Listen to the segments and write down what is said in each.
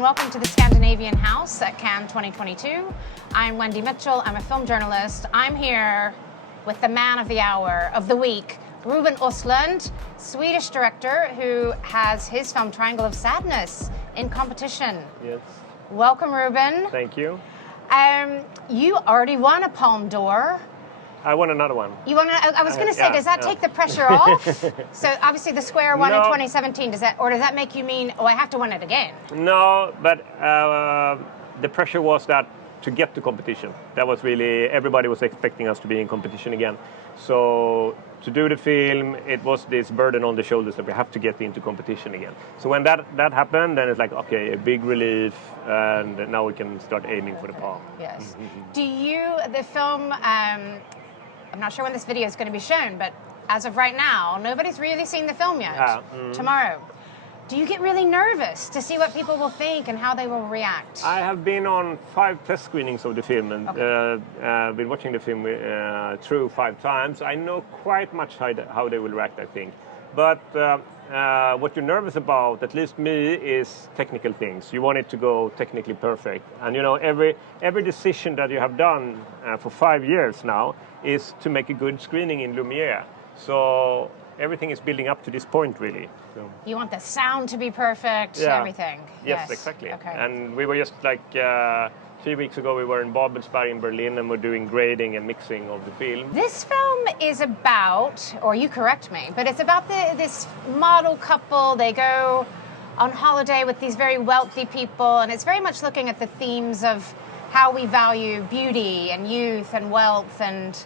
and welcome to the Scandinavian House at Cannes 2022. I'm Wendy Mitchell, I'm a film journalist. I'm here with the man of the hour, of the week, Ruben Östlund, Swedish director who has his film Triangle of Sadness in competition. Yes. Welcome, Ruben. Thank you. You already won a Palme d'Or. I won another one. You want to? I was going to say, does that take the pressure off? So obviously the Square won in 2017. Does that make you mean, oh, I have to win it again? No, but the pressure was that to get to competition. That was really, everybody was expecting us to be in competition again. So to do the film, it was this burden on the shoulders that we have to get into competition again. So when that happened, then it's like, okay, a big relief, and now we can start aiming for the Palme. Yes. Do you, the film, I'm not sure when this video is going to be shown, but as of right now, nobody's really seen the film yet. Tomorrow. Do you get really nervous to see what people will think and how they will react? I have been on 5 test screenings of the film and been watching the film through 5 times. I know quite much how they will react, I think. But what you're nervous about, at least me, is technical things. You want it to go technically perfect. And you know, every decision that you have done for 5 years now is to make a good screening in Lumiere. So everything is building up to this point, really. So. You want the sound to be perfect, everything. Yes, exactly. Okay. And we were just like 3 weeks ago, we were in Babelsberg in Berlin, and we're doing grading and mixing of the film. This film is about, or you correct me, but it's about this model couple. They go on holiday with these very wealthy people, and it's very much looking at the themes of how we value beauty and youth and wealth. And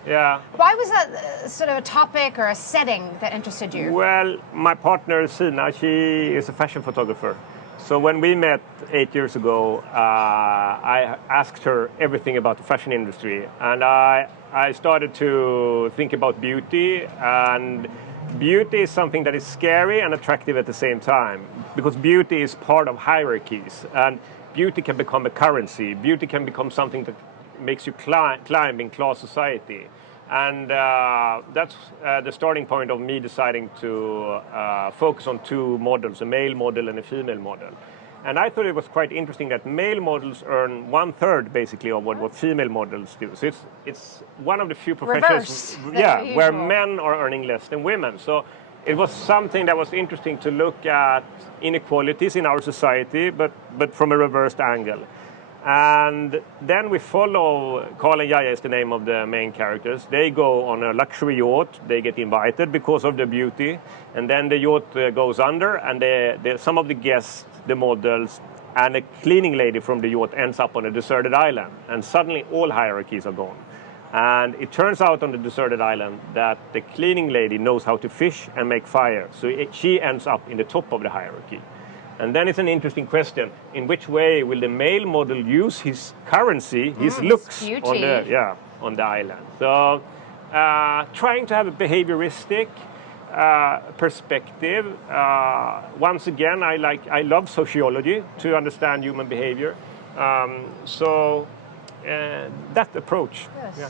why was that sort of a topic or a setting that interested you? Well, my partner Sina, she is a fashion photographer. So when we met 8 years ago, I asked her everything about the fashion industry, and I started to think about beauty. And beauty is something that is scary and attractive at the same time, because beauty is part of hierarchies, and beauty can become a currency. Beauty can become something that makes you climb in class society. And that's the starting point of me deciding to focus on 2 models, a male model and a female model. And I thought it was quite interesting that male models earn 1/3 basically of what female models do. So it's one of the few professions where men are earning less than women. So it was something that was interesting to look at inequalities in our society, but from a reversed angle. And then we follow, Carl and Jaja is the name of the main characters. They go on a luxury yacht. They get invited because of the beauty. And then the yacht goes under, and some of the guests, the models, and a cleaning lady from the yacht ends up on a deserted island. And suddenly all hierarchies are gone. And it turns out on the deserted island that the cleaning lady knows how to fish and make fire. So she ends up in the top of the hierarchy. And then it's an interesting question. In which way will the male model use his currency, his looks on the island? So trying to have a behavioristic perspective. Once again, I love sociology to understand human behavior. That approach. Yes. Yeah.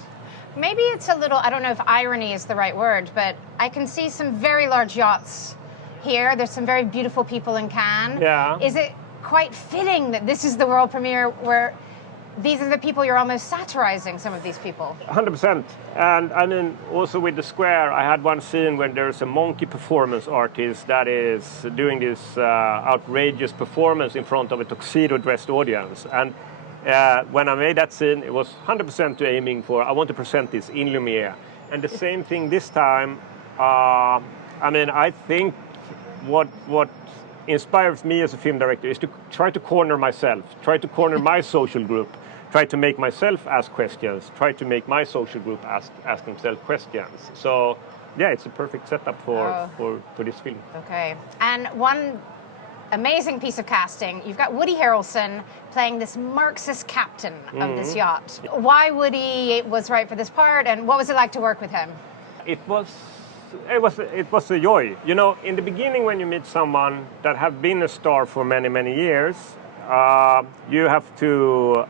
Maybe it's a little, I don't know if irony is the right word, but I can see some very large yachts here. There's some very beautiful people in Cannes. Yeah. Is it quite fitting that this is the world premiere where these are the people you're almost satirizing, some of these people? 100%. And I mean, also with the Square, I had one scene where there's a monkey performance artist that is doing this outrageous performance in front of a tuxedo-dressed audience. And when I made that scene, it was 100% aiming for, I want to present this in Lumiere. And the same thing this time. I mean, I think what inspires me as a film director is to try to corner myself, try to corner my social group, try to make myself ask questions, try to make my social group ask themselves questions. So, yeah, it's a perfect setup for this film. Okay. And one amazing piece of casting, you've got Woody Harrelson playing this Marxist captain of this yacht. Why Woody was right for this part, and what was it like to work with him? It was a joy. You know, in the beginning when you meet someone that have been a star for many, many years, you have to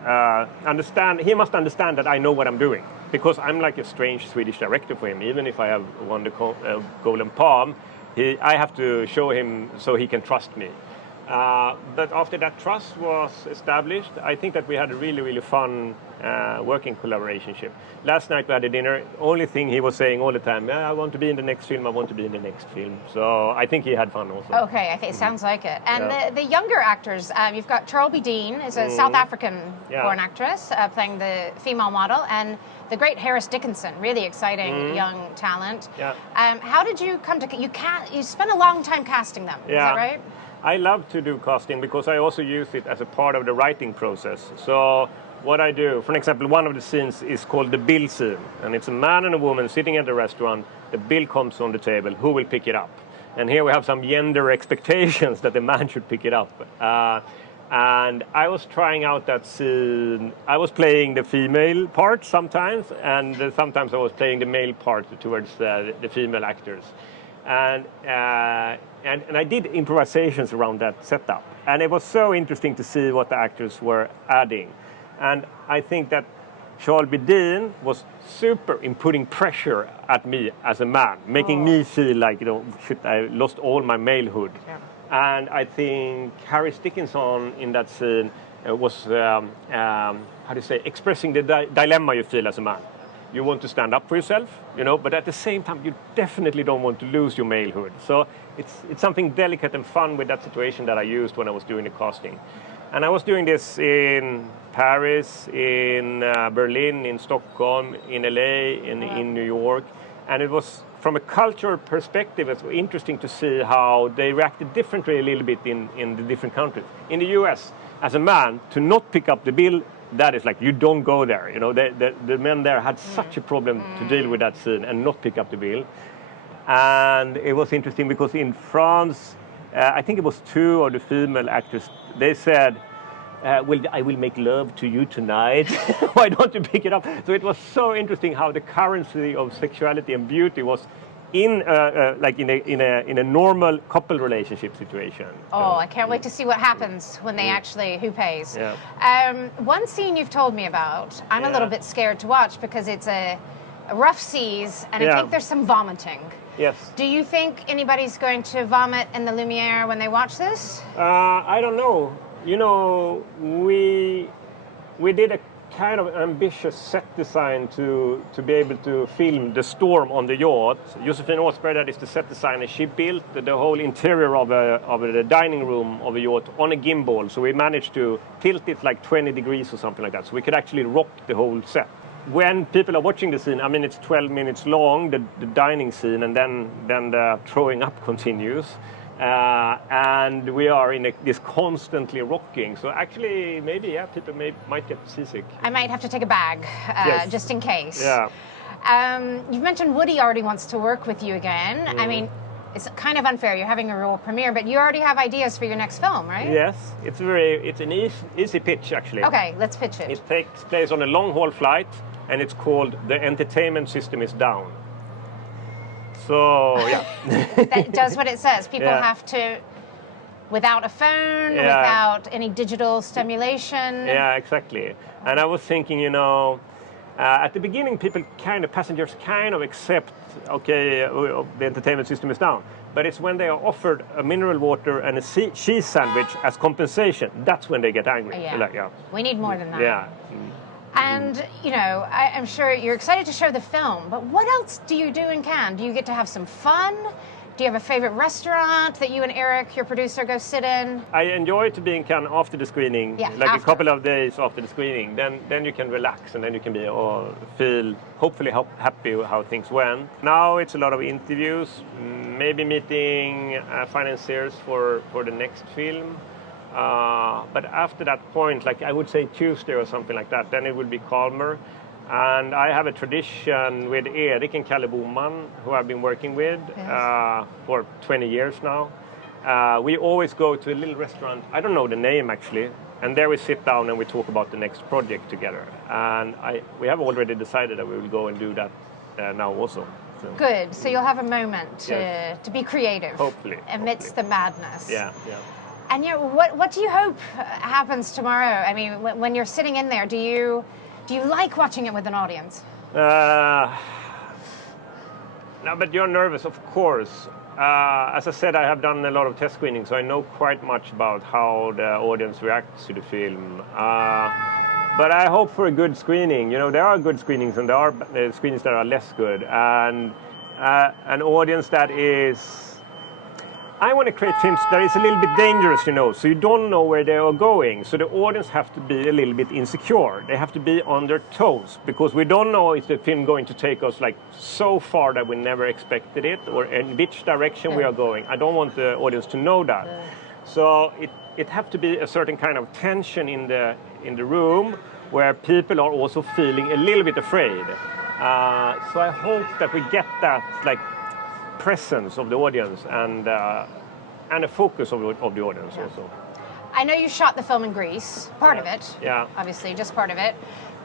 understand, he must understand that I know what I'm doing. Because I'm like a strange Swedish director for him. Even if I have won the Golden Palme, I have to show him so he can trust me. But after that trust was established, I think that we had a really, really fun working collaboration. Last night we had a dinner. Only thing he was saying all the time, I want to be in the next film, I want to be in the next film. So I think he had fun also. Okay, I think it sounds like it. And the younger actors, you've got Charlby Dean, is a South African-born actress, playing the female model, and the great Harris Dickinson, really exciting young talent. Yeah. How did you come to, you spent a long time casting them, is that right? I love to do casting because I also use it as a part of the writing process. So what I do, for example, one of the scenes is called the bill scene. And it's a man and a woman sitting at the restaurant. The bill comes on the table. Who will pick it up? And here we have some gender expectations that the man should pick it up. And I was trying out that scene. I was playing the female part sometimes, and sometimes I was playing the male part towards the female actors. And I did improvisations around that setup. And it was so interesting to see what the actors were adding. And I think that Charlby Dean was super in putting pressure at me as a man, making me feel like, I lost all my malehood. Yeah. And I think Harris Dickinson in that scene was, expressing the dilemma you feel as a man. You want to stand up for yourself, but at the same time, you definitely don't want to lose your malehood. So it's something delicate and fun with that situation that I used when I was doing the casting. And I was doing this in Paris, in Berlin, in Stockholm, in LA, in New York. And it was, from a cultural perspective, it's interesting to see how they reacted differently a little bit in the different countries. In the US, as a man, to not pick up the bill, that is like, you don't go there. The men there had such a problem to deal with that scene and not pick up the bill. And it was interesting because in France, I think it was two of the female actors, they said, I will make love to you tonight. Why don't you pick it up? So it was so interesting how the currency of sexuality and beauty was in a normal couple relationship situation. Oh, I can't wait to see what happens when they actually, who pays. Yeah. One scene you've told me about, I'm a little bit scared to watch because it's a rough seas, and I think there's some vomiting. Yes. Do you think anybody's going to vomit in the Lumiere when they watch this? I don't know. We did a kind of ambitious set design to be able to film the storm on the yacht. Josefin Åsberg, that is the set designer, she built the whole interior of the dining room of a yacht on a gimbal. So we managed to tilt it like 20 degrees or something like that. So we could actually rock the whole set. When people are watching the scene, it's 12 minutes long, the dining scene, and then the throwing up continues. And we are in this constantly rocking. So actually, maybe, people might get seasick. I might have to take a bag, just in case. Yeah. You've mentioned Woody already wants to work with you again. It's kind of unfair. You're having a world premiere, but you already have ideas for your next film, right? Yes. It's an easy pitch, actually. Okay, let's pitch it. It takes place on a long-haul flight, and it's called The Entertainment System is Down. So, yeah. That does what it says. People have to, without a phone, without any digital stimulation. Yeah, exactly. And I was thinking, at the beginning, passengers kind of accept, the entertainment system is down. But it's when they are offered a mineral water and a cheese sandwich as compensation, that's when they get angry. Yeah. We need more than that. Yeah. And, I'm sure you're excited to show the film, but what else do you do in Cannes? Do you get to have some fun? Do you have a favorite restaurant that you and Eric, your producer, go sit in? I enjoy to be in Cannes after the screening, a couple of days after the screening. Then you can relax, and then you can feel hopefully happy how things went. Now it's a lot of interviews, maybe meeting financiers for the next film. But after that point, I would say Tuesday or something like that, then it will be calmer. And I have a tradition with Erik and Kalle Boman, who I've been working with for 20 years now. We always go to a little restaurant, I don't know the name actually, and there we sit down and we talk about the next project together. And we have already decided that we will go and do that now also. So. Good, so you'll have a moment to be creative. Hopefully. Amidst the madness. Yeah. And what do you hope happens tomorrow? When you're sitting in there, do you like watching it with an audience? No, but you're nervous, of course. as I said, I have done a lot of test screenings, so I know quite much about how the audience reacts to the film. But I hope for a good screening. You know, there are good screenings and there are screenings that are less good. And an audience that is... I want to create films that is a little bit dangerous, you know, so you don't know where they are going. So the audience have to be a little bit insecure. They have to be on their toes, because we don't know if the film going to take us like so far that we never expected it, or in which direction we are going. I don't want the audience to know that. So it have to be a certain kind of tension in the room where people are also feeling a little bit afraid. So I hope that we get that like presence of the audience and a focus of the audience also. I know you shot the film in Greece, part of it. Yeah. Obviously, just part of it.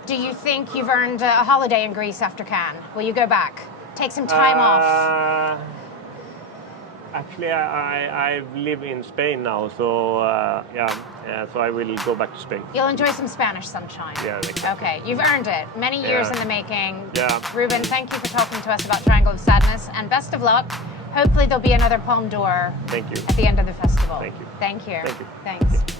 Do you think you've earned a holiday in Greece after Cannes? Will you go back? Take some time off? Actually, I live in Spain now, so so I will go back to Spain. You'll enjoy some Spanish sunshine. Yeah, exactly. Okay, you've earned it. Many years in the making. Yeah. Ruben, thank you for talking to us about Triangle of Sadness, and best of luck. Hopefully there'll be another Palme d'Or Thank you. at the end of the festival. Thank you. Thank you. Thank you. Thanks.